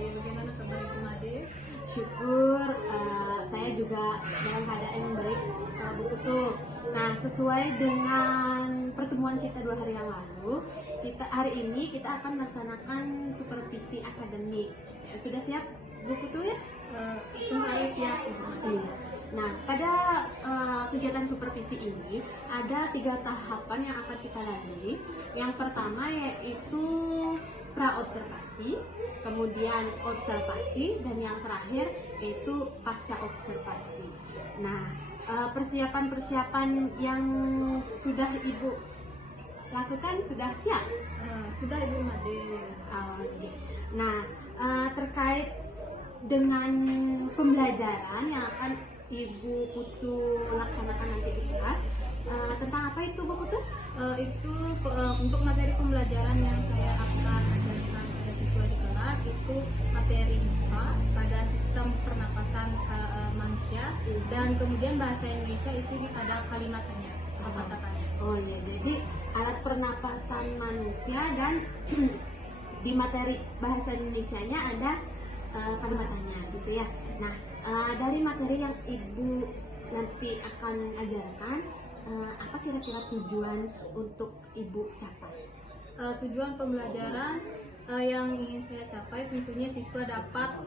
Made. Bagaimana kabar Ibu Made? Syukur, saya juga dalam keadaan yang baik, Bu Putu. Nah, sesuai dengan pertemuan kita 2 hari yang lalu, hari ini kita akan melaksanakan supervisi akademik. Ya, sudah siap, Bu Putu ya? Semua siap Ibu Made. Iya. Nah, pada kegiatan supervisi ini ada 3 tahapan yang akan kita lalui. Yang pertama yaitu pra-observasi, kemudian observasi, dan yang terakhir yaitu pasca observasi. Nah, persiapan-persiapan yang sudah Ibu lakukan sudah siap? Sudah Ibu Made. Nah, terkait dengan pembelajaran yang akan Ibu Putu laksanakan nanti di kelas, tentang apa itu Bu Putu? Itu untuk materi pembelajaran yang saya akan ajarkan pada siswa di kelas itu materi IPA pada sistem pernapasan manusia, dan kemudian bahasa Indonesia itu pada kalimat tanya atau kata tanya. Oh iya, jadi alat pernapasan manusia, dan di materi bahasa Indonesianya ada kalimat tanya gitu ya. Nah, dari materi yang Ibu nanti akan ajarkan, apa kira-kira tujuan untuk Ibu capai? Tujuan pembelajaran yang ingin saya capai tentunya siswa dapat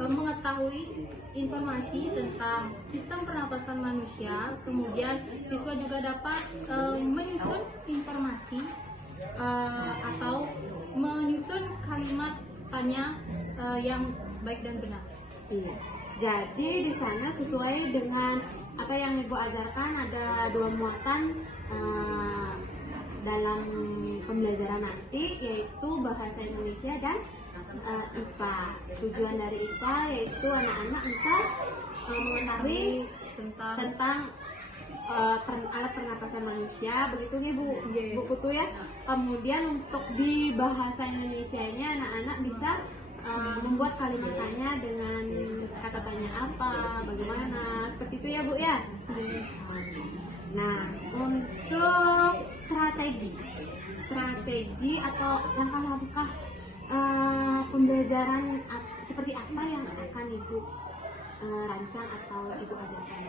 mengetahui informasi tentang sistem pernapasan manusia, kemudian siswa juga dapat menyusun informasi atau menyusun kalimat tanya yang baik dan benar. Iya. Jadi di sana sesuai dengan apa yang Ibu ajarkan, ada 2 muatan dalam pembelajaran nanti, yaitu bahasa Indonesia dan IPA. Tujuan dari IPA yaitu anak-anak bisa mengetahui tentang alat pernapasan manusia, begitu ya Bu, Yeah. Bu Putu ya. Kemudian untuk di bahasa Indonesianya anak-anak bisa membuat kalimat tanya dengan kata tanya apa, bagaimana, seperti itu ya Bu ya. Nah, untuk strategi atau langkah-langkah pembelajaran seperti apa yang akan Ibu rancang atau Ibu ajarkan?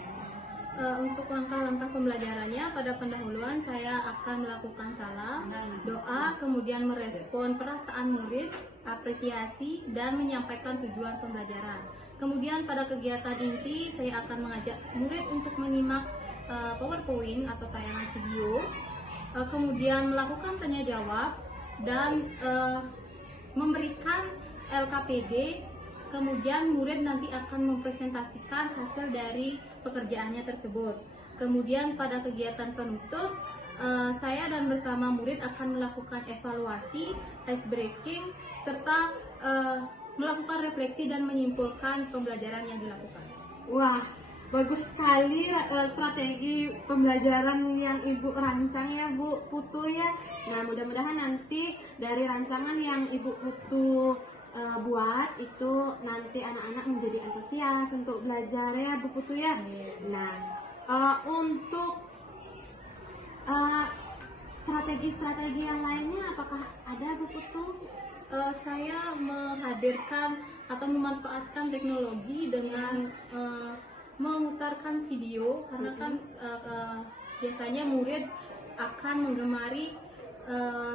Untuk langkah-langkah pembelajarannya, pada pendahuluan saya akan melakukan salam, doa, kemudian merespon perasaan murid, apresiasi, dan menyampaikan tujuan pembelajaran. Kemudian pada kegiatan inti saya akan mengajak murid untuk menyimak PowerPoint atau tayangan video, kemudian melakukan tanya jawab, dan memberikan LKPD. Kemudian murid nanti akan mempresentasikan hasil dari pekerjaannya tersebut. Kemudian pada kegiatan penutup, saya dan bersama murid akan melakukan evaluasi, ice breaking, serta melakukan refleksi dan menyimpulkan pembelajaran yang dilakukan. Wah, bagus sekali strategi pembelajaran yang Ibu rancang ya Bu Putu ya. Nah, mudah-mudahan nanti dari rancangan yang Ibu Putu buat itu nanti anak-anak menjadi antusias untuk belajar ya Bu Putu ya. Nah, untuk strategi-strategi yang lainnya apakah ada Bu Putu? Saya menghadirkan atau memanfaatkan teknologi dengan memutarkan video, karena kan biasanya murid akan menggemari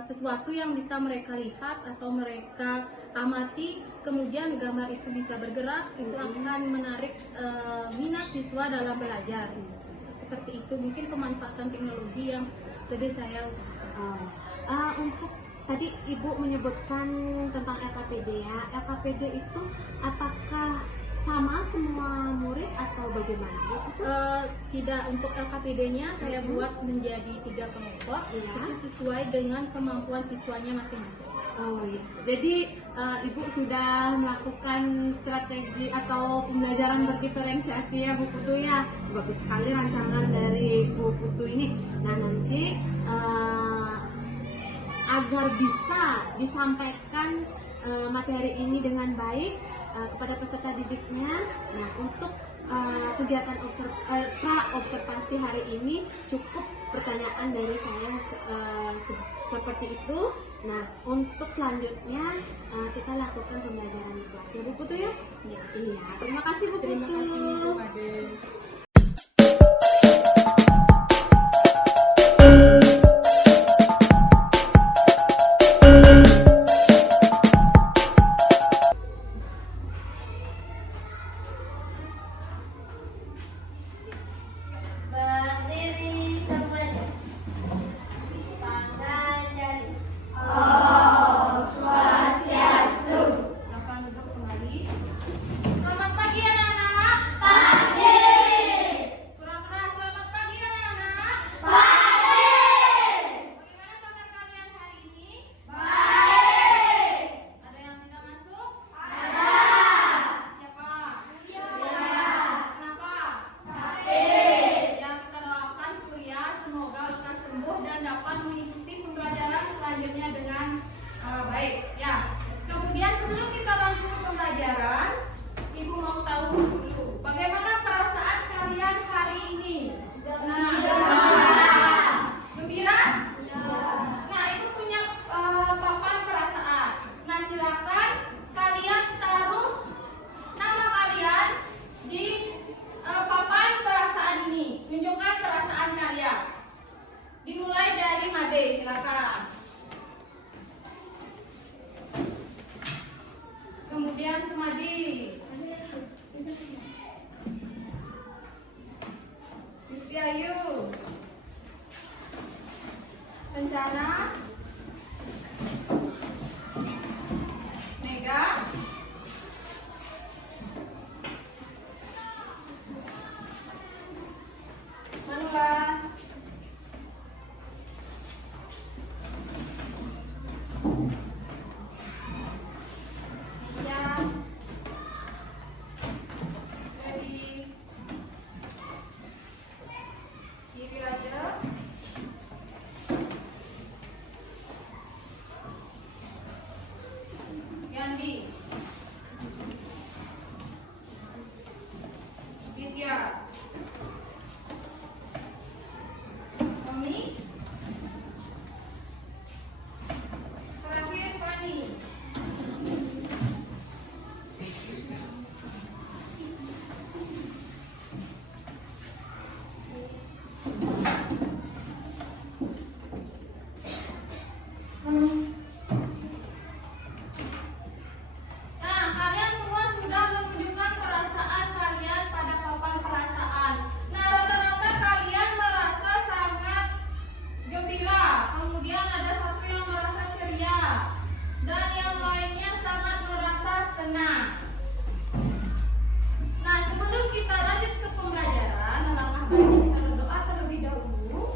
sesuatu yang bisa mereka lihat atau mereka amati, kemudian gambar itu bisa bergerak, itu akan menarik minat siswa dalam belajar. Seperti itu mungkin pemanfaatan teknologi yang tadi saya untuk tadi Ibu menyebutkan tentang LKPD ya. LKPD itu apakah sama semua murid atau bagaimana? Tidak, untuk LKPD-nya saya buat menjadi 3 kelompok, Ya. itu sesuai dengan kemampuan siswanya masing-masing. Oh iya. Jadi Ibu sudah melakukan strategi atau pembelajaran berdiferensiasi ya Bu Putu ya. Bagus sekali rancangan dari Bu Putu ini. Nah, nanti agar bisa disampaikan materi ini dengan baik kepada peserta didiknya. Nah, untuk kegiatan observasi hari ini cukup pertanyaan dari saya seperti itu. Nah, untuk selanjutnya kita lakukan pembelajaran di kelas ya Bu Putu ya? Ya. Iya, terima kasih Bu Putu. Terima kasih Bu Made. Berdiri sebentar. Tangan jari. Silakan duduk kembali. Selamat pagi anak-anak. Pagi. Pura-pura selamat pagi anak-anak. Pagi. Bagaimana kabar kalian hari ini? Baik. Ada yang tidak masuk? Ada. Siapa? Ya. Kenapa? Sakit. Yang kita doakan Surya semoga lekas sembuh dan dapat mengikuti pembelajaran selanjutnya dengan baik. Ya. Kemudian sebelum kita lanjut ke pembelajaran, Ibu mau tahu dulu bagaimana perasaan kalian hari ini? Gembira? Nah, Ibu punya papan perasaan. Nah, silakan kalian taruh nama kalian di papan perasaan ini. Tunjukkan perasaan kalian. Dimulai dari Made, silakan. Kemudian Semadi. Rizky Ayu. Rencana. Mega. Manuan. Nisha. Freddy. Giri Raja. Gandhi. Vidya. Tommy. Terakhir Fani. Nah, kalian semua sudah menunjukkan perasaan kalian pada papan perasaan. Nah, rata-rata kalian merasa sangat gembira. Kemudian ada satu yang merasa ceria. Dan yang lainnya sangat merasa senang. Nah, sebelum kita lanjut ke pembelajaran, alangkah baiknya kita berdoa terlebih dahulu.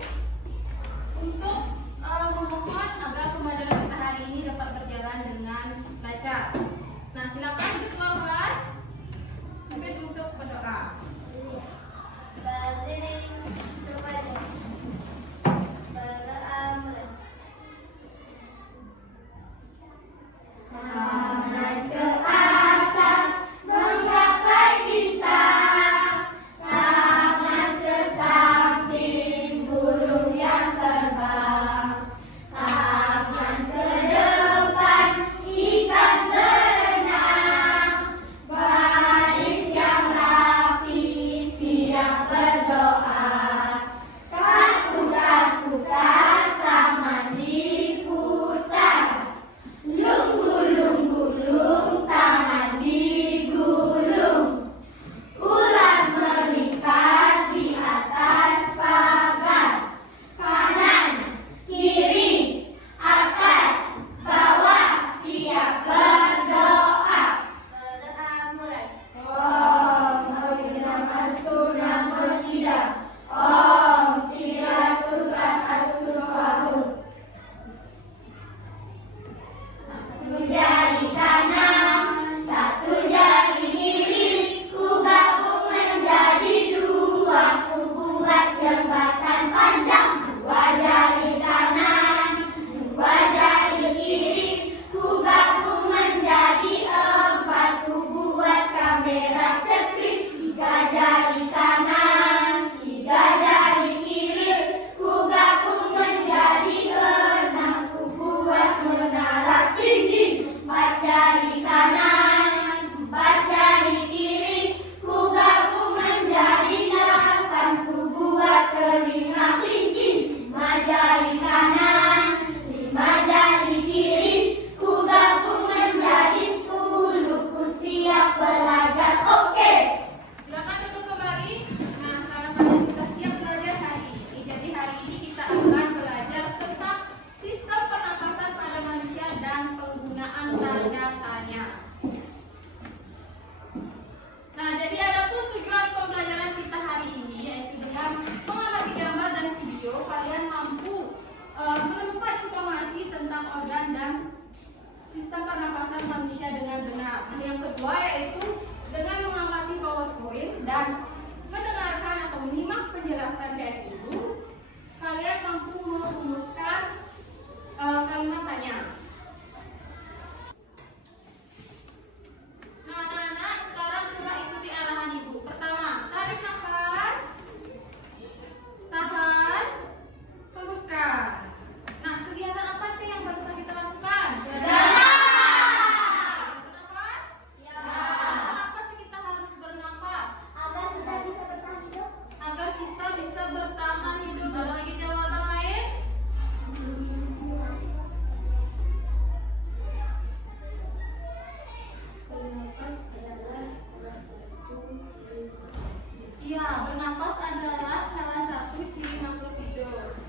Ya, bernapas adalah salah satu ciri makhluk hidup.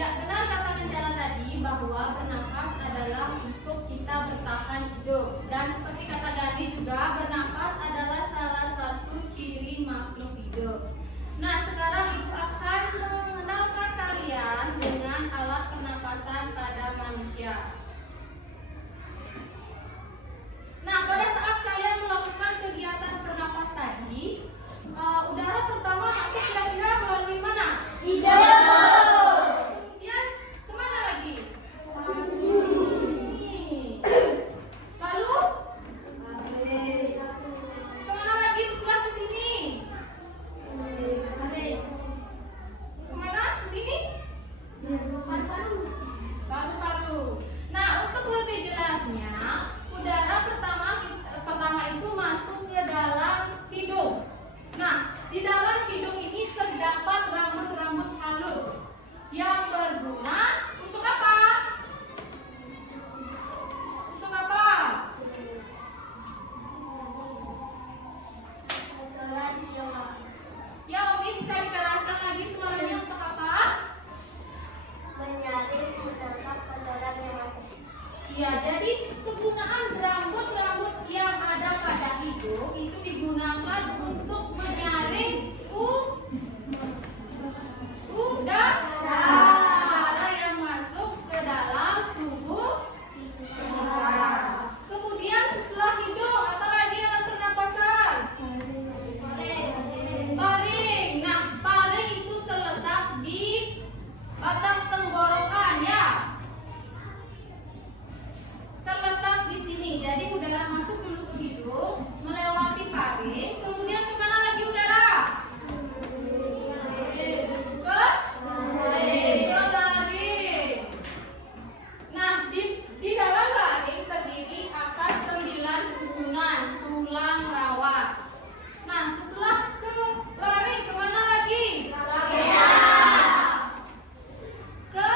Ya, benar kata Kencana tadi bahwa bernapas adalah untuk kita bertahan hidup. Dan seperti kata Gandhi juga, bernapas adalah salah satu ciri makhluk hidup. Nah, sekarang Ibu akan mengenalkan kalian dengan alat pernapasan pada manusia. Nah, pada saat kalian melakukan kegiatan bernapas tadi, udara pertama masuk kira-kira melalui mana? Hidung. Kemudian kemana lagi? Sini. Lalu kemana lagi setelah ke sini? Kemana? Ke sini? Paru-paru. Nah, untuk lebih jelasnya, udara pertama itu masuk ke dalam hidung. Nah, di dalam hidung ini terdapat rambut-rambut halus yang berguna untuk apa? Untuk apa? Ya, Umi bisa dikeraskan lagi suaranya untuk apa? Menyaring menangkap kotoran yang masuk. Iya, jadi kegunaan rambut-rambut yang ada pada hidung itu digunakan untuk menyaring udara yang masuk ke dalam tubuh. Kemudian setelah hidung, apa lagi alat pernapasan? Paring. Nah, paring itu terletak di batang tenggorokan ya. Terletak di sini. Jadi udara masuk dulu ke hidung, melewati paring, kemudian kemana lagi udara? Ke laring. Nah, di dalam laring terdiri atas 9 susunan tulang rawa. Nah, setelah ke laring kemana lagi? Ke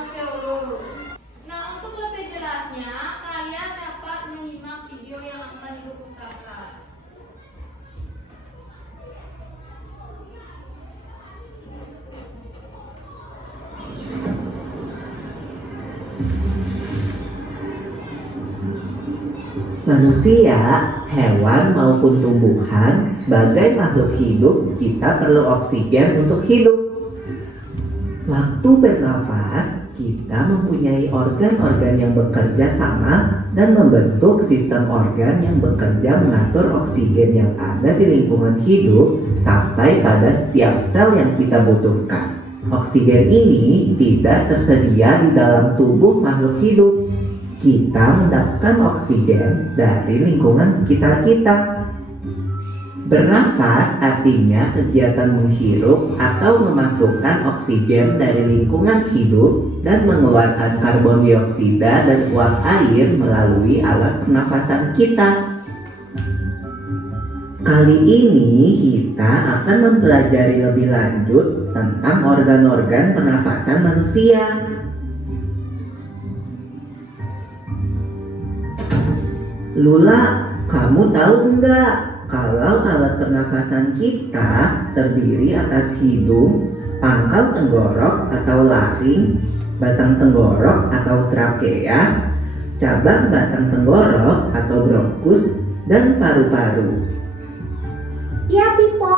alveolus. Nah, untuk lebih jelasnya, kalian dapat menyimak video yang akan Ibu putarkan. Manusia, hewan maupun tumbuhan, sebagai makhluk hidup, kita perlu oksigen untuk hidup. Waktu bernafas, kita mempunyai organ-organ yang bekerja sama dan membentuk sistem organ yang bekerja mengatur oksigen yang ada di lingkungan hidup sampai pada setiap sel yang kita butuhkan. Oksigen ini tidak tersedia di dalam tubuh makhluk hidup. Kita mendapatkan oksigen dari lingkungan sekitar kita. Bernafas artinya kegiatan menghirup atau memasukkan oksigen dari lingkungan hidup dan mengeluarkan karbon dioksida dan uap air melalui alat pernafasan kita. Kali ini kita akan mempelajari lebih lanjut tentang organ-organ pernafasan manusia. Lula, kamu tahu enggak kalau alat pernafasan kita terdiri atas hidung, pangkal tenggorok atau laring, batang tenggorok atau trakea, cabang batang tenggorok atau bronkus, dan paru-paru. Iya, Pipo.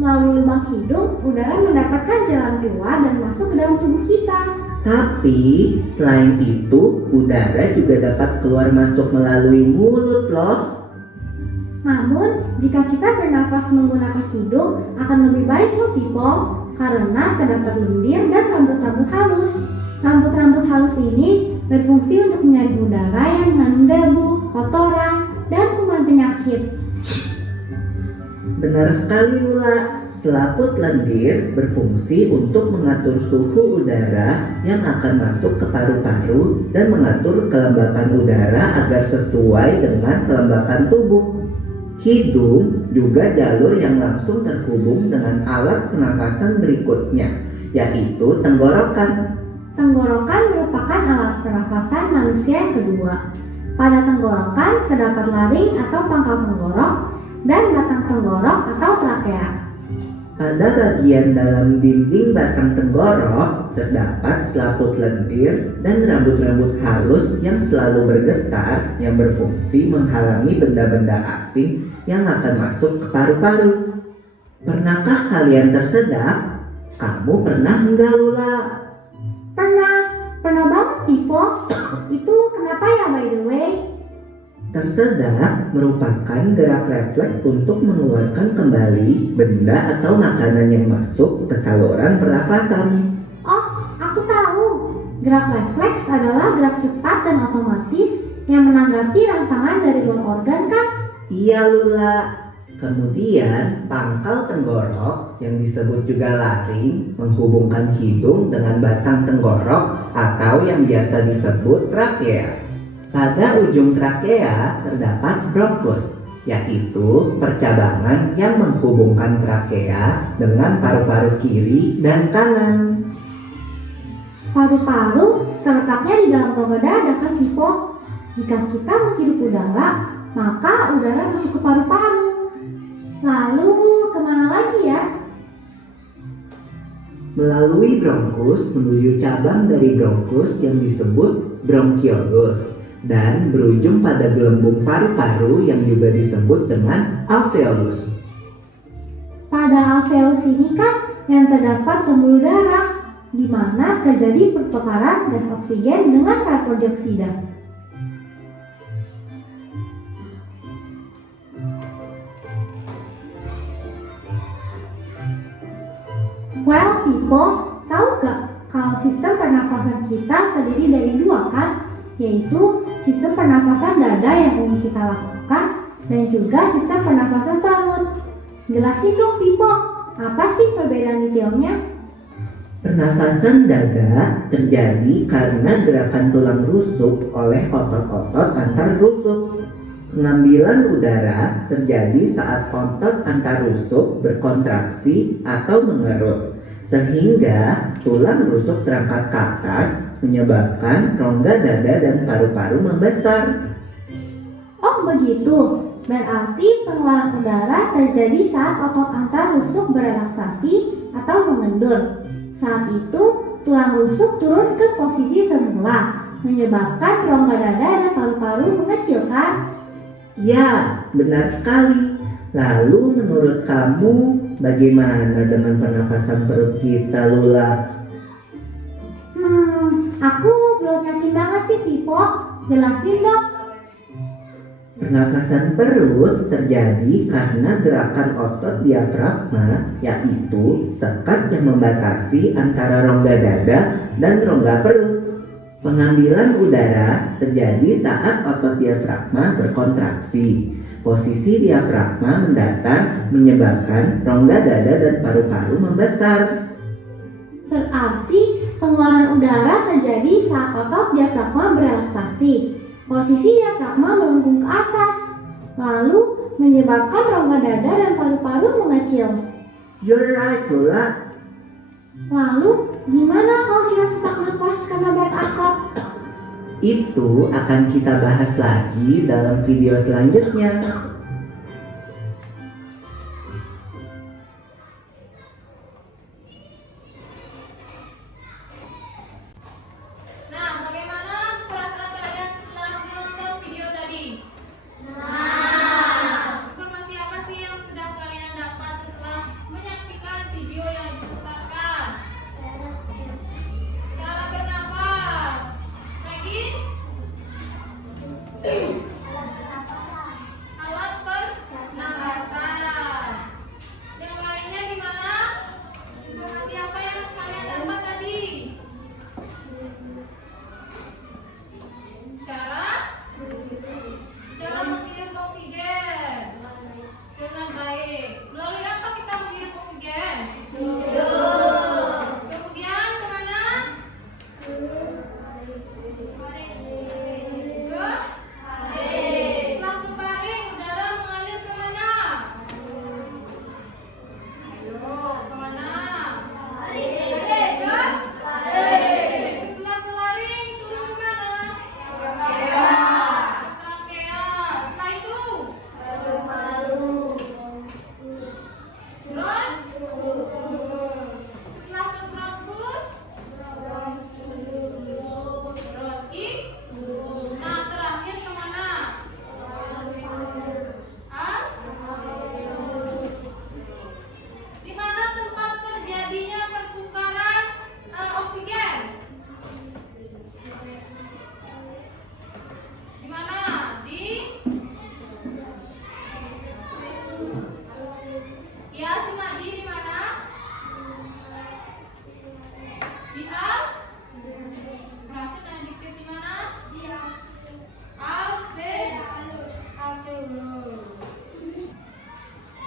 Melalui lubang hidung, udara mendapatkan jalan keluar dan masuk ke dalam tubuh kita. Tapi selain itu, udara juga dapat keluar masuk melalui mulut loh. Namun, jika kita bernafas menggunakan hidung, akan lebih baik loh, Pipo, karena terdapat lendir dan rambut-rambut halus. Rambut-rambut halus ini berfungsi untuk menyaring udara yang mengandung debu, kotoran, dan kuman penyakit. Benar sekali, Lula. Selaput lendir berfungsi untuk mengatur suhu udara yang akan masuk ke paru-paru dan mengatur kelembapan udara agar sesuai dengan kelembapan tubuh. Hidung juga jalur yang langsung terhubung dengan alat pernapasan berikutnya, yaitu tenggorokan. Tenggorokan merupakan alat pernafasan manusia yang kedua. Pada tenggorokan terdapat laring atau pangkal tenggorok dan batang tenggorok atau trakea. Pada bagian dalam dinding batang tenggorok terdapat selaput lendir dan rambut-rambut halus yang selalu bergetar yang berfungsi menghalangi benda-benda asing yang akan masuk ke paru-paru. Pernahkah kalian tersedak? Kamu pernah enggak, Lula? Pernah banget, Pipo. Itu kenapa ya, by the way? Tersedak merupakan gerak refleks untuk mengeluarkan kembali benda atau makanan yang masuk ke saluran pernafasan. Oh, aku tahu. Gerak refleks adalah gerak cepat dan otomatis yang menanggapi rangsangan dari luar organ, kan? Iya, Lula. Kemudian pangkal tenggorok yang disebut juga laring menghubungkan hidung dengan batang tenggorok atau yang biasa disebut trakea. Pada ujung trakea terdapat bronkus, yaitu percabangan yang menghubungkan trakea dengan paru-paru kiri dan kanan. Paru-paru terletaknya di dalam rongga dada, kan, Pipo? Jika kita menghirup udara, maka udara masuk ke paru-paru. Lalu kemana lagi ya? Melalui bronkus menuju cabang dari bronkus yang disebut bronkiolus dan berujung pada gelembung paru-paru yang juga disebut dengan alveolus. Pada alveolus ini kan yang terdapat pembuluh darah, di mana terjadi pertukaran gas oksigen dengan karbon dioksida. Well, Pipo, tahu gak kalau sistem pernafasan kita terdiri dari dua, kan? Yaitu sistem pernafasan dada yang umum kita lakukan dan juga sistem pernafasan perut. Jelasin dong, Pipo, apa sih perbedaan detailnya? Pernafasan dada terjadi karena gerakan tulang rusuk oleh otot-otot antar rusuk. Pengambilan udara terjadi saat otot antar rusuk berkontraksi atau mengerut, sehingga tulang rusuk terangkat ke atas menyebabkan rongga dada dan paru-paru membesar. Oh begitu, berarti pengeluaran udara terjadi saat otot antar rusuk berelaksasi atau mengendur. Saat itu, tulang rusuk turun ke posisi semula, menyebabkan rongga dada dan paru-paru mengecil kan? Ya, benar sekali. Lalu menurut kamu, bagaimana dengan pernapasan perut kita, Lula? Aku belum yakin banget sih, Pipo. Jelasin dong. Pernapasan perut terjadi karena gerakan otot diafragma, yaitu sekat yang membatasi antara rongga dada dan rongga perut. Pengambilan udara terjadi saat otot diafragma berkontraksi. Posisi diafragma mendatar menyebabkan rongga dada dan paru-paru membesar. Berarti pengeluaran udara terjadi saat otot diafragma berelaksasi. Posisi diafragma melengkung ke atas, lalu menyebabkan rongga dada dan paru-paru mengecil. You're right, Lula. Lalu, gimana kalau kita sesak napas karena banyak asap? Itu akan kita bahas lagi dalam video selanjutnya. Nah, bagaimana perasaan kalian setelah menonton video tadi? Informasi apa sih yang sudah kalian dapat setelah menyaksikan video yang diputarkan? Cara bernafas. Lagi? Alat pernapasan. Yang lainnya gimana? Informasi apa yang kalian dapat tadi? Cara menghirup oksigen dengan baik. Melalui apa kita menghirup oksigen? Kemudian kemana? Ke paring. Setelah ke paring, udara mengalir kemana? Ayo, kemana? Ke paring. Setelah ke paring, turun kemana? Trachea. Setelah itu setelah ke bronkus, nah terakhir kemana? Di mana tempat terjadinya pertukaran oksigen? Di mana? Ya, si Madi di mana? Di berhasil dan dikit di mana? Alveolus.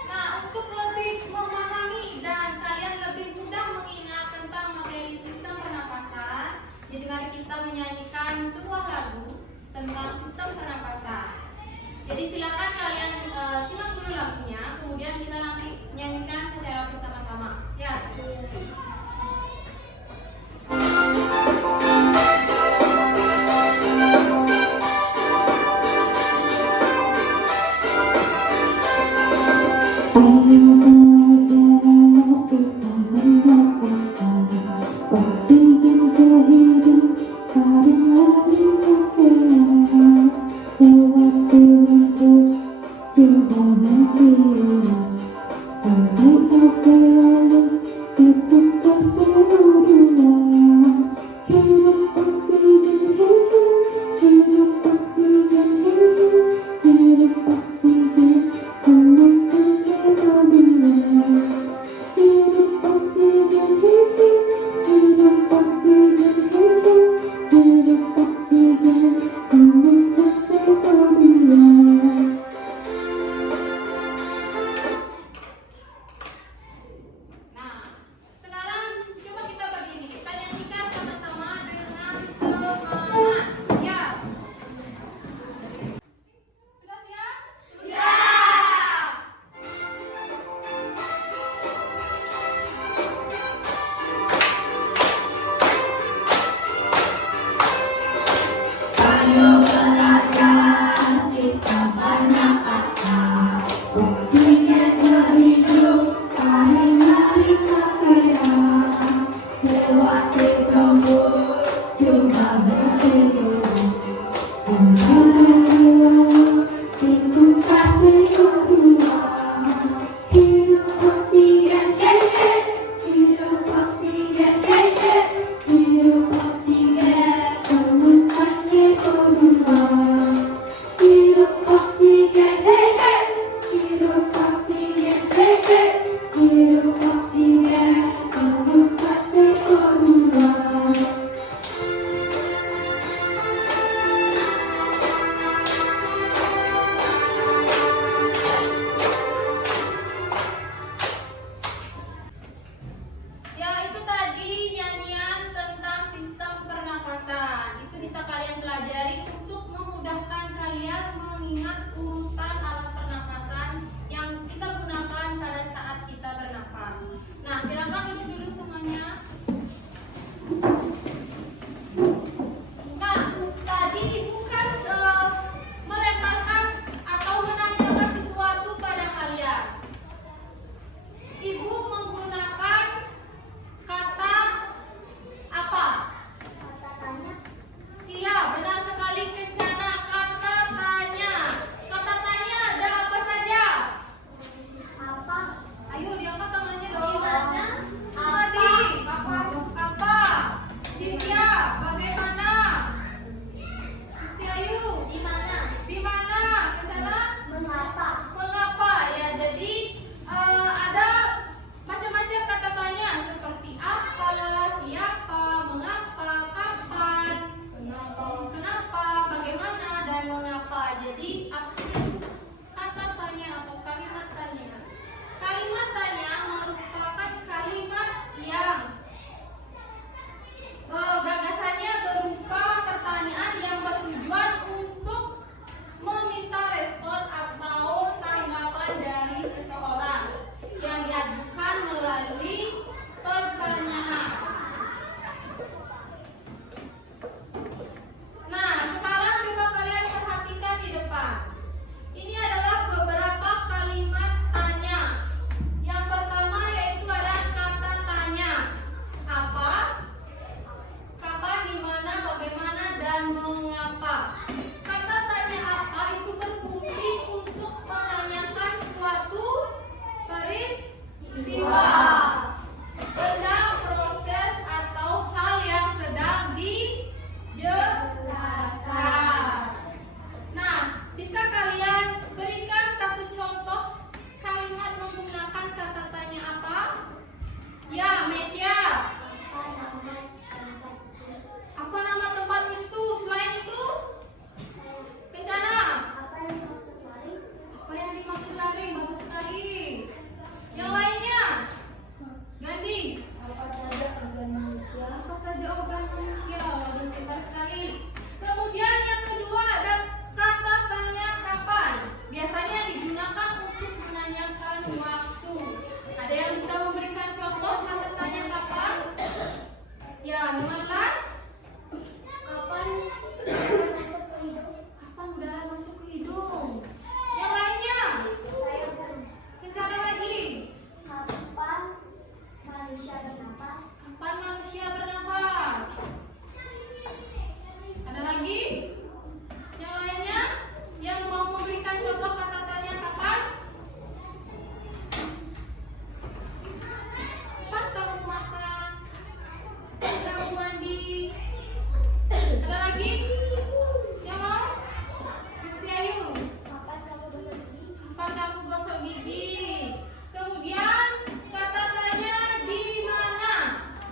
Nah, untuk lebih memahami dan kalian lebih mudah mengingat tentang materi sistem pernapasan, jadi mari kita menyanyikan sebuah lagu tentang sistem pernapasan. Jadi silakan kalian simak dulu lagunya, kemudian kita nanti nyanyikan secara bersama-sama. Ya. Oksigen kehidupan lewat virus, juga virus sampai manusia bernapas? Kapan manusia bernafas? Ada lagi? Yang lainnya? Yang mau memberikan contoh kata tanya kapan? Kapan kamu makan? Kapan kamu mandi? Ada lagi? Yang mau? Gusti Ayu. Kapan kamu gosok gigi? Kapan kamu gosok gigi? Kemudian kata tanya di mana?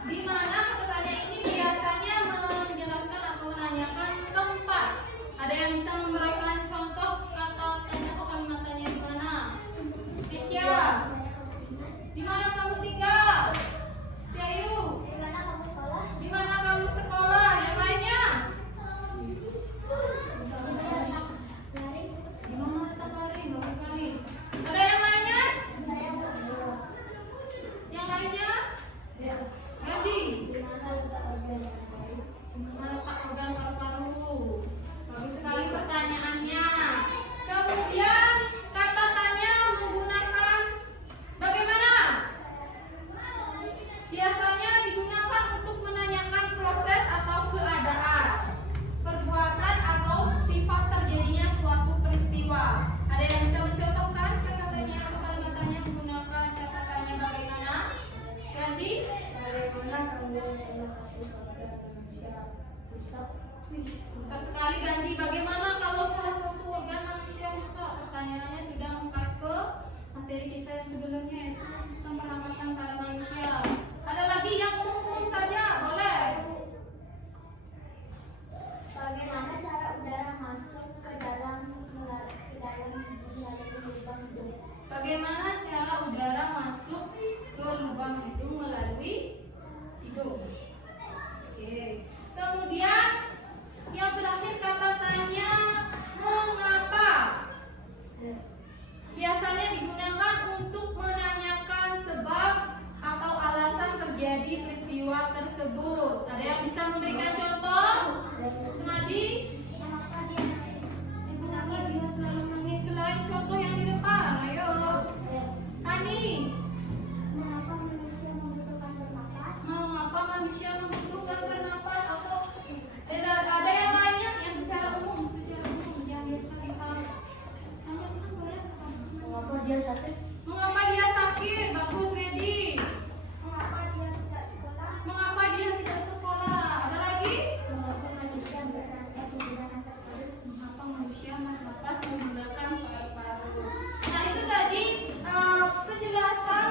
Di mana kata tanya ini biasanya menjelaskan atau menanyakan tempat. Ada yang bisa memberikan contoh kata tanya atau kalimat tanya di mana? Kesia. Di mana kamu tinggal? Setiayu. Di mana kamu sekolah? Di mana kamu sekolah? Yang lainnya? Di mana letak lari? Bagus sekali. Ada yang lainnya? Saya berdoa. Yang lainnya? Ganti. Di mana letak organ yang baru? Di mana letak organ paru-paru? Bagus sekali pertanyaannya. Kemudian kata tanya menggunakan bagaimana? Biasanya digunakan untuk menanyakan proses atau keadaan, perbuatan atau sifat terjadinya suatu peristiwa. Ada yang bisa mencontohkan kata tanya atau kalimat tanya menggunakan kata tanya bagaimana? Ganti. Bagaimana kamu salah satu organ manusia rusak? Pintar sekali Ganti. Bagaimana kalau salah satu organ manusia rusak? Pertanyaannya sudah mengangkat ke materi kita yang sebelumnya, yaitu sistem pernapasan pada manusia. Ada lagi yang umum saja, boleh? Bagaimana cara udara masuk ke dalam lubang hidung? Bagaimana cara udara masuk ke lubang hidung melalui hidung? Oke. Kemudian yang terakhir kata tanya mengapa? Biasanya digunakan untuk menanyakan sebab atau alasan terjadi peristiwa tersebut. Ada yang bisa memberikan contoh? Senadi? Mengapa dia selalu menangis? Selain contoh yang di depan, ayo. Ani, Mengapa manusia membutuhkan bernapas? mengapa manusia membutuhkan bernapas? Atau ada yang lainnya yang secara umum yang biasa kita tanyakan, boleh? Mengapa dia sakit? Mengapa dia sakit? Bagus, Redi. Mengapa dia tidak sekolah? Mengapa dia tidak sekolah? Ada lagi? Mengapa manusia bernapas menggunakan paru? Mengapa manusia bernafas menggunakan paru-paru? Nah, itu tadi penjelasan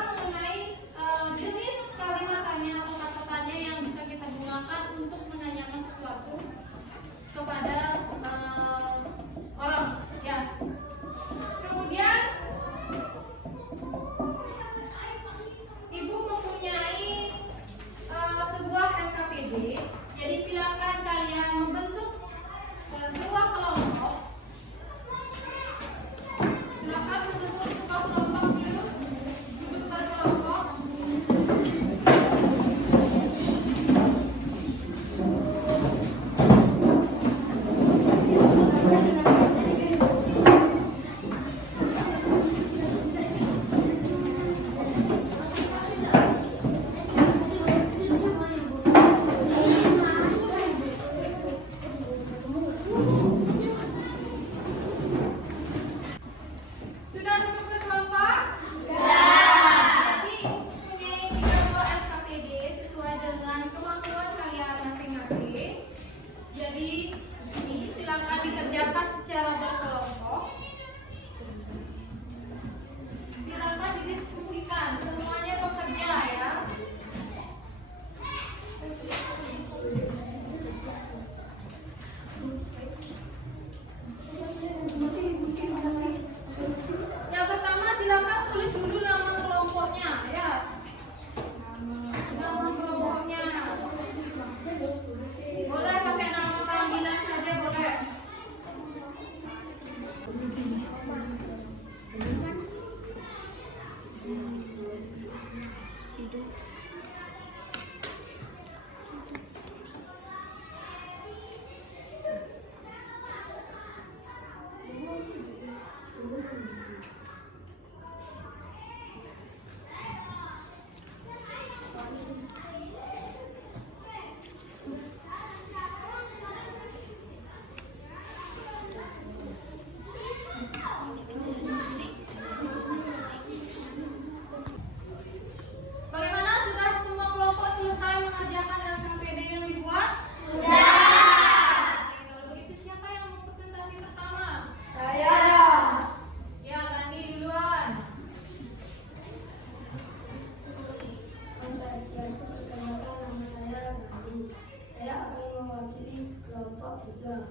yang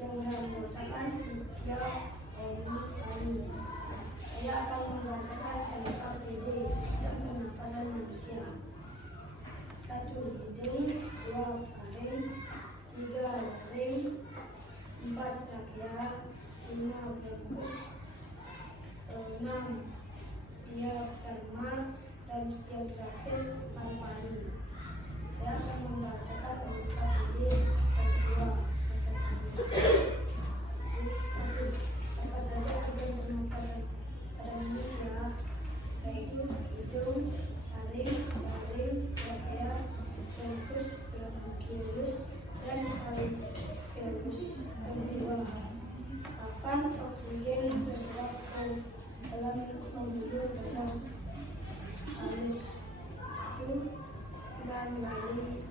beranggotakan 3 kali. Saya akan membacakan NKPD sistem pernafasan manusia. 1 hidung, 2 faring, 3 laring, 4 trakea, 5 bronkus, 6 diafragma, dan yang terakhir paru-paru. Saya akan membacakan NKPD yang kedua. 1. Apa saja organ pernafasan pada manusia, yaitu hidung, taring, laring, trakea, bronkus, bronkiolus, dan alveolus. Yang kedua, kapan oksigen terserap ke dalam pembuluh darah halus? Itu melalui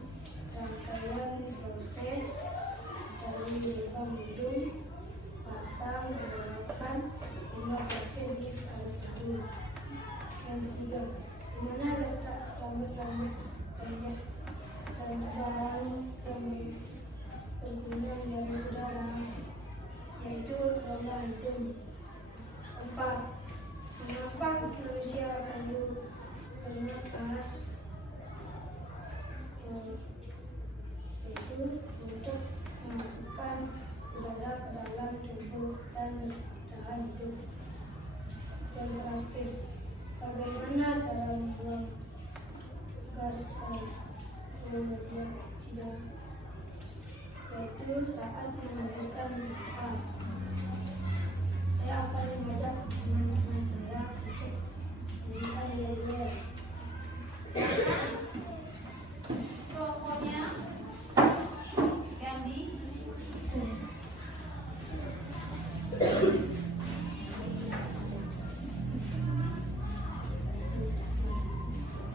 rangkaian proses dari lubang hidung, batang, tenggorokan, hingga akhir di paru-paru. Yang ketiga, di mana letak rambut-rambut banyak dan bahan yang berguna dari udara, yaitu rongga hidung. 4. Mengapa manusia perlu bernapas? Yaitu untuk memasukkan udara ke dalam tubuh dan bertahan hidup. Yang terakhir, bagaimana cara membuang gas karbon dioksida? Yaitu saat menghembuskan nafas. Saya akan mengajak teman-teman saya untuk menyanyikan yel-yel. Pokoknya Gandhi.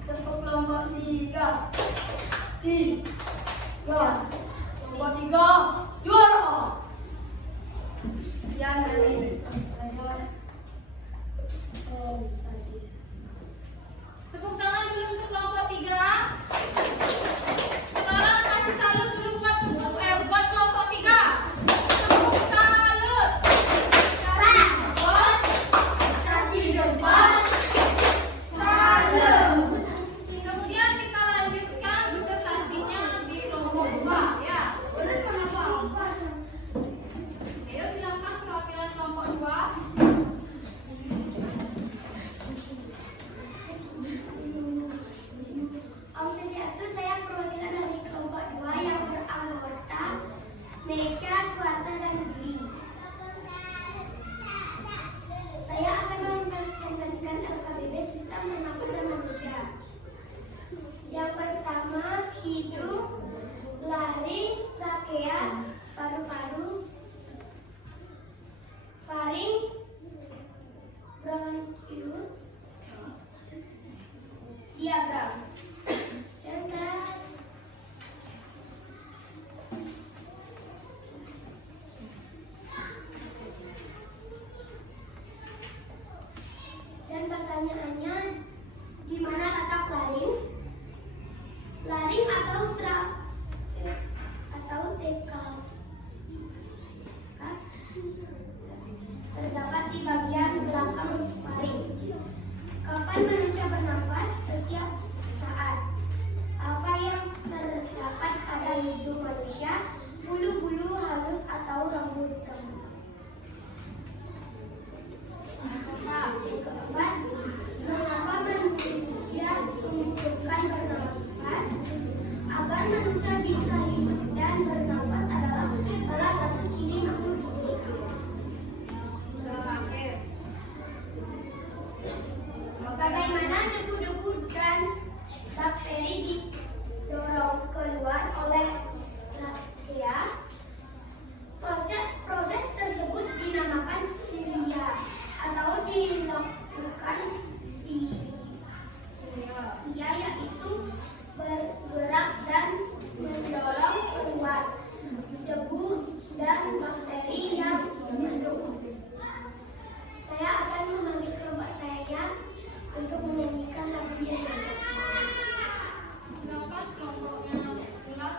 Tepuk nomor 3. 3. Nomor 3. Juara. Yang dari Tepuk tangan dulu untuk kelompok 3. Sekarang kasih salut dulu buat kelompok 3. Tepuk salut. Salut. Kasih depan. Salut. Kemudian kita lanjutkan presentasinya di kelompok 2 ya. Ayo silakan perwakilan kelompok 2. Om Swastiastu, saya perwakilan dari kelompok 2 yang beranggota Nesha, Tuata, dan Dwi. Saya akan mempresentasikan LKBB sistem pernapasan manusia. Yang pertama, hidung, laring, trakea, paru-paru, faring, bronkiolus, diafragma. Dan pertanyaannya, di mana letak laring? Laring atau TK terdapat di bagian belakang faring. Kapan manusia bernafas? Setiap saat. Apa yang terdapat pada hidung manusia? Bulu-bulu halus atau rambut-rambut. Yang keempat, mengapa manusia membutuhkan bernafas? Agar manusia bisa hidup dan bernafas adalah salah satu ciri makhluk hidup. Bagaimana debu-debu dan bakteri didorong keluar oleh trakea? Proses tersebut dinamakan silia atau dilakukan silia, yaitu bergerak dan mendorong keluar debu dan bakteri yang masuk. Saya akan memanggil kelompok saya untuk menyanyikan lagu yang Silakan kelompoknya sebelah.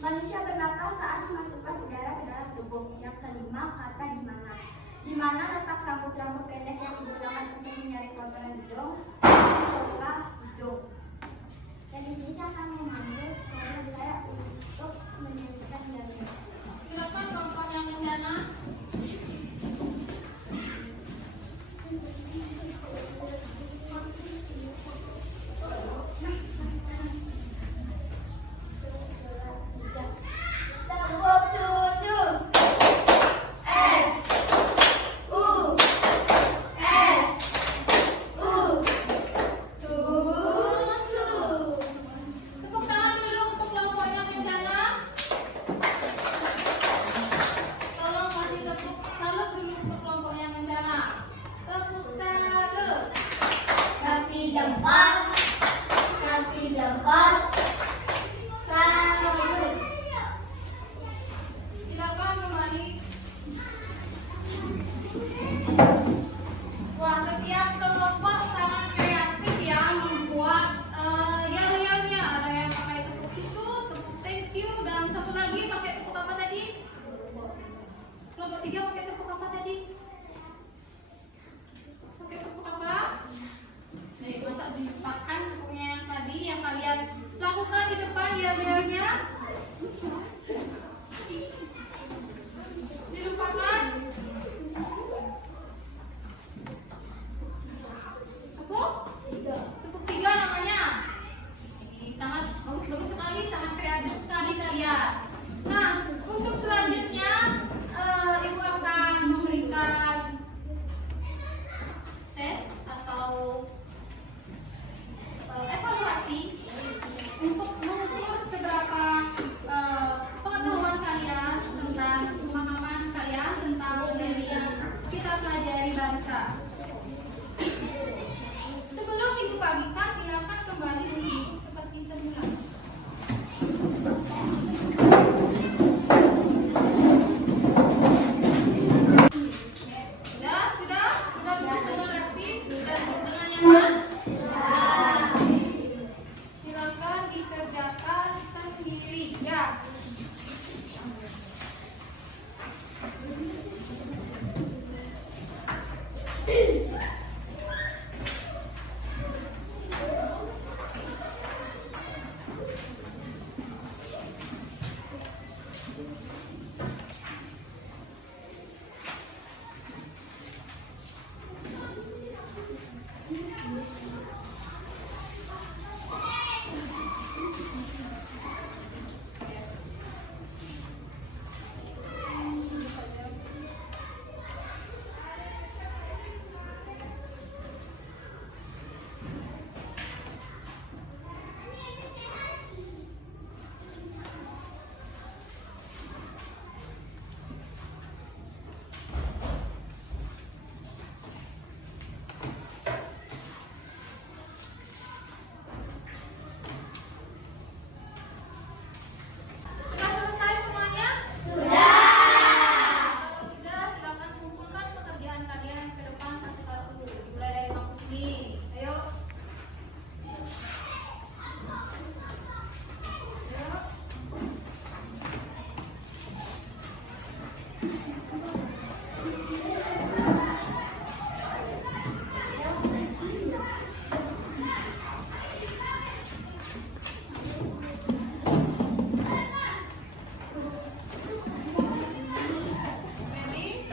Manusia bernafas saat memasukkan udara ke dalam tubuh. Yang kelima, kata di mana. Di mana letak rambut-rambut pendek yang digunakan untuk menyaring kotoran hidung? Di hidung. Dan di sini saya akan memanggil sekolah saya untuk menyanyikan lagu. Silakan kelompok yang rencana. Tepuk susu. Susu. Tepuk tangan dulu untuk kelompok yang rencana. Tolong kasih tepuk salut dulu untuk kelompok yang rencana. Tepuk salut. Kasih jempol. Kasih jempol. Salut. Silakan kembali. Wah, setiap kelompok sangat kreatif ya membuat yel-yelnya. Ada yang pakai tepuk susu, tepuk thank you, dan satu lagi pakai tepuk apa tadi? Kelompok 3 pakai tepuk apa tadi? Pakai tepuk apa? Nih, masa dilupakan tepuknya yang tadi yang kalian lakukan di depan yel-yelnya? Dilupakan? Tepuk 3 namanya. Sangat bagus sekali, sangat kreatif sekali kalian. Nah, untuk selanjutnya Ibu akan memberikan tes atau evaluasi untuk mengukur seberapa pengetahuan kalian tentang pemahaman kalian tentang materi yang kita pelajari bangsa. Sebelum Ibu pamitkan, silakan kembali duduk seperti semula. Sudah duduk dengan rapi, sudah duduk dengan nyaman. Silakan dikerjakan sendiri ya. Sudah selesai semuanya? Sudah. Kalau sudah, silakan kumpulkan pekerjaan kalian ke depan satu-satu. Dimulai dari bangku sini. Ayo. Ready? Sudah?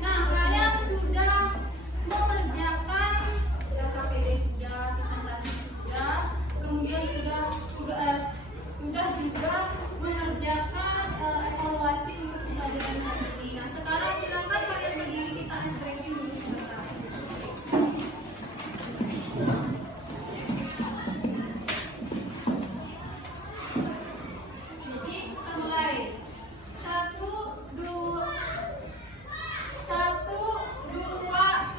Nah, kalian sudah mengerjakan KPD sudah, presentasi sudah, kemudian sudah juga mengerjakan evaluasi untuk pembelajaran hari ini. Nah, sekarang silakan kalian berdiri, kita ice breaking dulu sebentar. Jadi kita mulai. 1, 2,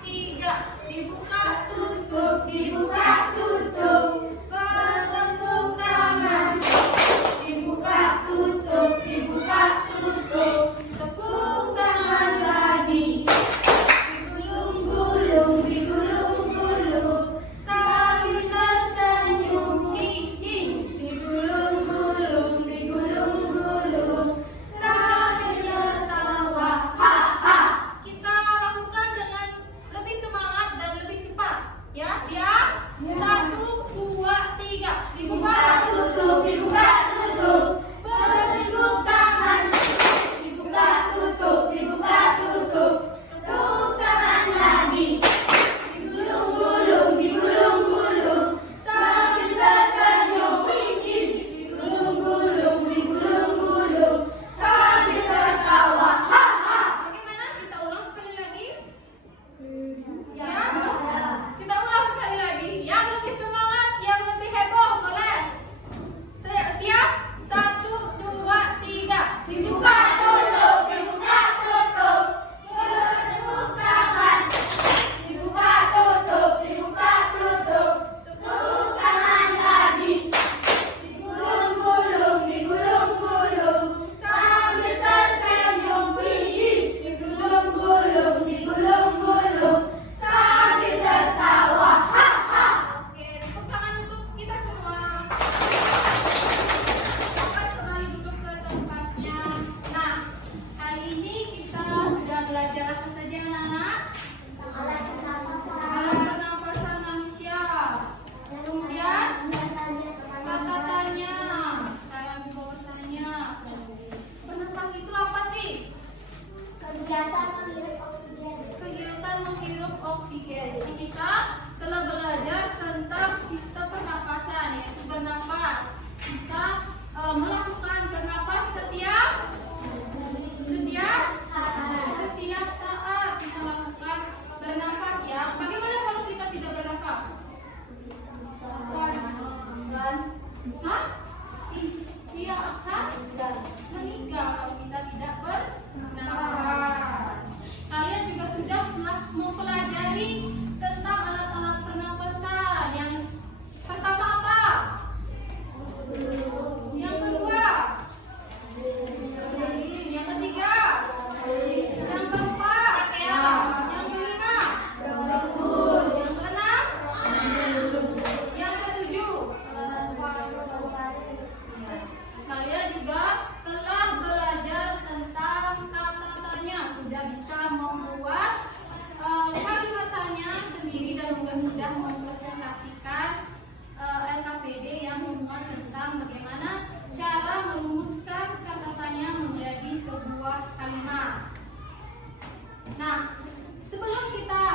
3. Dibuka, tutup, dibuka, tutup. telah belajar tentang sistem pernapasan, yaitu bernapas. Kita melakukan bernapas setiap saat kita lakukan bernapas ya. Bagaimana kalau kita tidak bernapas? Dia akan meninggal kalau kita tidak bernapas. Kalian juga sudah mempelajari tentang alat-alat pernapasan. Yang pertama apa? Yang kedua? Yang ketiga? Yang keempat? Yang kelima? Yang keenam? Yang ketujuh? Kalian juga telah belajar tentang kata-katanya, sudah bisa membuat kalimatnya sendiri dan juga sudah mempresentasikan LKPD yang memuat tentang bagaimana cara merumuskan kata-katanya menjadi sebuah kalimat. Nah, sebelum kita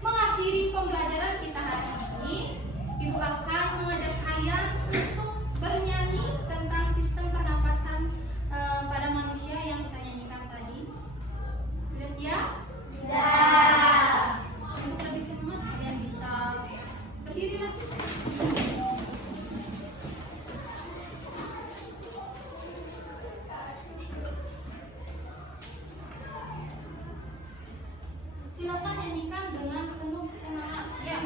mengakhiri pembelajaran kita hari ini, Ibu akan mengajak kalian untuk bernyanyi tentang sistem pernapasan pada manusia yang kita nyanyikan tadi. Sudah siap? Sudah. Untuk lebih semangat kalian bisa berdiri lagi. Silakan nyanyikan dengan penuh semangat. Ya.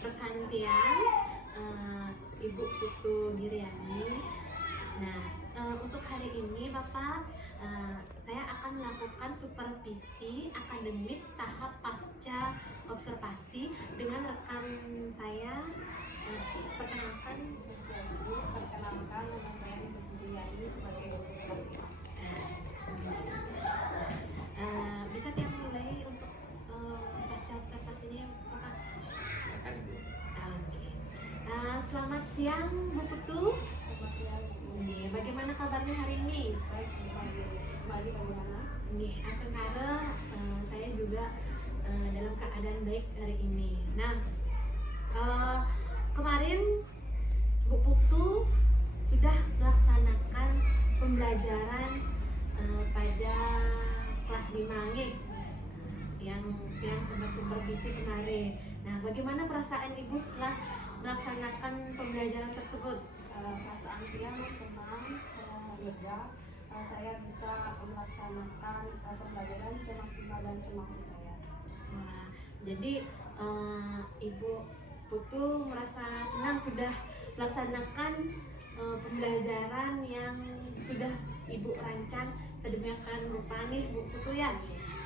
rekan Tian, Ibu Putu Giriani. Nah, untuk hari ini Bapak, saya akan akan melakukan supervisi akademik tahap pasca observasi dengan rekan saya. Perkenalkan. Perkenalkan, nama saya Niti Yani sebagai guru kelas 5. Bisa tiap mulai untuk pasca observasinya, Pak? Oke. Selamat siang, Bu Putu. Selamat siang. Bagaimana kabarnya hari ini? Baik, kembali bagaimana? Sekarang saya juga dalam keadaan baik hari ini. Nah, kemarin Bu Putu sudah melaksanakan pembelajaran pada kelas 5 nih, yang sempat supervisi kemarin. Nah, bagaimana perasaan Ibu setelah melaksanakan pembelajaran tersebut? Perasaan yang senang, lega, saya bisa melaksanakan pembelajaran semaksimal dan semampu saya. Wah, jadi Ibu Putu merasa senang sudah melaksanakan pembelajaran yang sudah Ibu rancang sedemikian rupa nih, Bu Putu ya.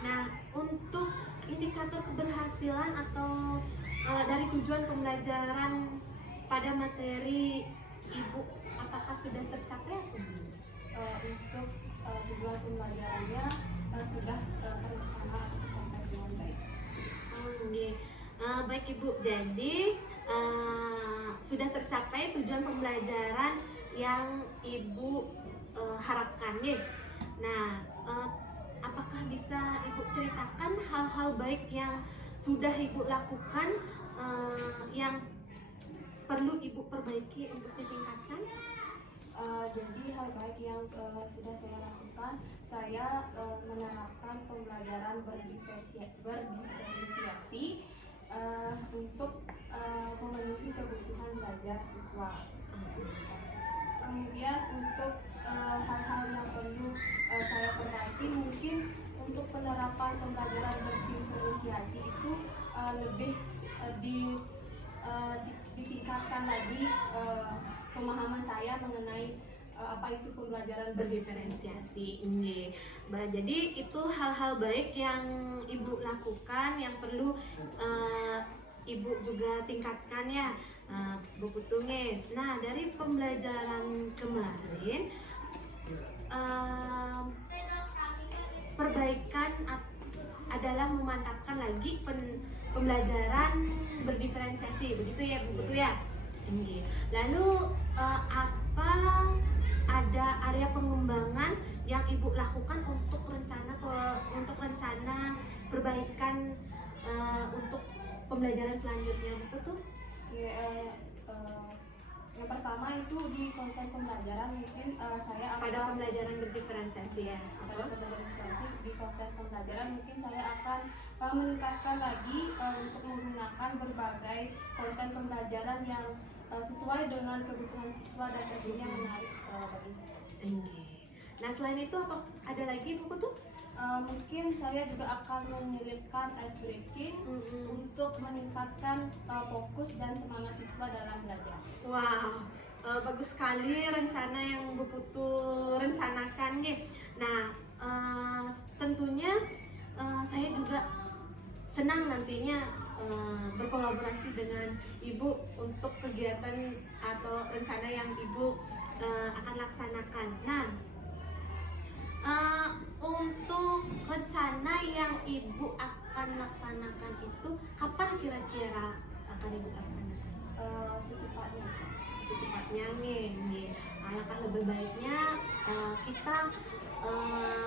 Nah, untuk indikator keberhasilan atau dari tujuan pembelajaran pada materi Ibu, apakah sudah tercapai atau belum? Untuk tujuan pembelajarannya sudah terlaksana dengan baik. Baik Ibu, jadi sudah tercapai tujuan pembelajaran yang Ibu harapkan nih. Nah, apakah bisa Ibu ceritakan hal-hal baik yang sudah Ibu lakukan yang perlu Ibu perbaiki untuk ditingkatkan? Jadi hal baik yang sudah saya lakukan, saya menerapkan pembelajaran berdiferensiasi untuk memenuhi kebutuhan belajar siswa. Kemudian untuk hal-hal yang perlu saya perbaiki, mungkin untuk penerapan pembelajaran berdiferensiasi itu lebih ditingkatkan lagi pemahaman saya mengenai apa itu pembelajaran berdiferensiasi. Jadi itu hal-hal baik yang Ibu lakukan yang perlu Ibu juga tingkatkan ya, Bu Putu. Nah, dari pembelajaran kemarin perbaikan adalah memantapkan lagi pembelajaran berdiferensiasi, begitu ya Bu Putu ya. Lalu apa ada area pengembangan yang Ibu lakukan untuk rencana perbaikan untuk pembelajaran selanjutnya, Bu Putu? Yang pertama itu di konten pembelajaran mungkin saya Pada pembelajaran berdiferensiasi ya. pada pembelajaran di konten pembelajaran mungkin saya akan meningkatkan lagi untuk menggunakan berbagai konten pembelajaran yang sesuai dengan kebutuhan siswa dan tentunya menarik bagi siswa. Nah, selain itu apa ada lagi Bu Putu? Mungkin saya juga akan menyelipkan ice breaking untuk meningkatkan fokus dan semangat siswa dalam belajar. Wow, bagus sekali rencana yang Bu Putu rencanakan nih. Nah, tentunya saya juga senang nantinya berkolaborasi dengan Ibu untuk kegiatan atau rencana yang Ibu akan laksanakan. Nah, untuk rencana yang Ibu akan laksanakan itu kapan kira-kira akan Ibu laksanakan? Secepatnya nih. Alangkah lebih baiknya kita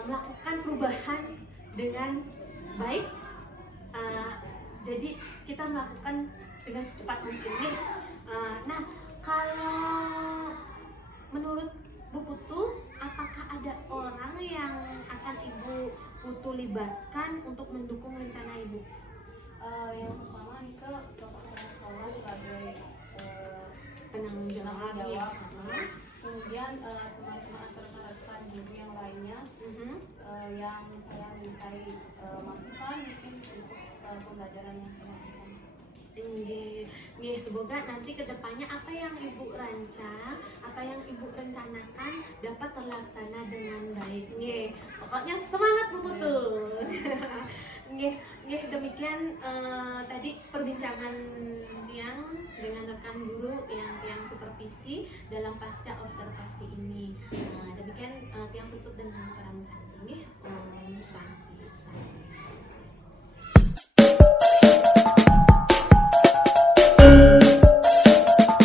melakukan perubahan dengan baik. Jadi kita melakukan dengan secepat mungkin nih. Nah, kalau menurut Bu Putu, apakah ada orang yang akan Ibu Putu libatkan untuk mendukung rencana Ibu? Yang pertama itu Bapak Kepala Sekolah sebagai Penanggung jawab. Kemudian teman-teman atau rekan-rekan guru yang lainnya yang saya mintai masukan mungkin untuk pembelajaran yang saya lakukan. Nggih, semoga nanti kedepannya apa yang Ibu rancang, apa yang Ibu rencanakan dapat terlaksana dengan baik. Nggih, pokoknya semangat Bu Putu. Nggih, demikian tadi perbincangan yang dengan rekan guru yang supervisi dalam pasca observasi ini. Demikian yang tutup dengan peran Santi. Om Santi.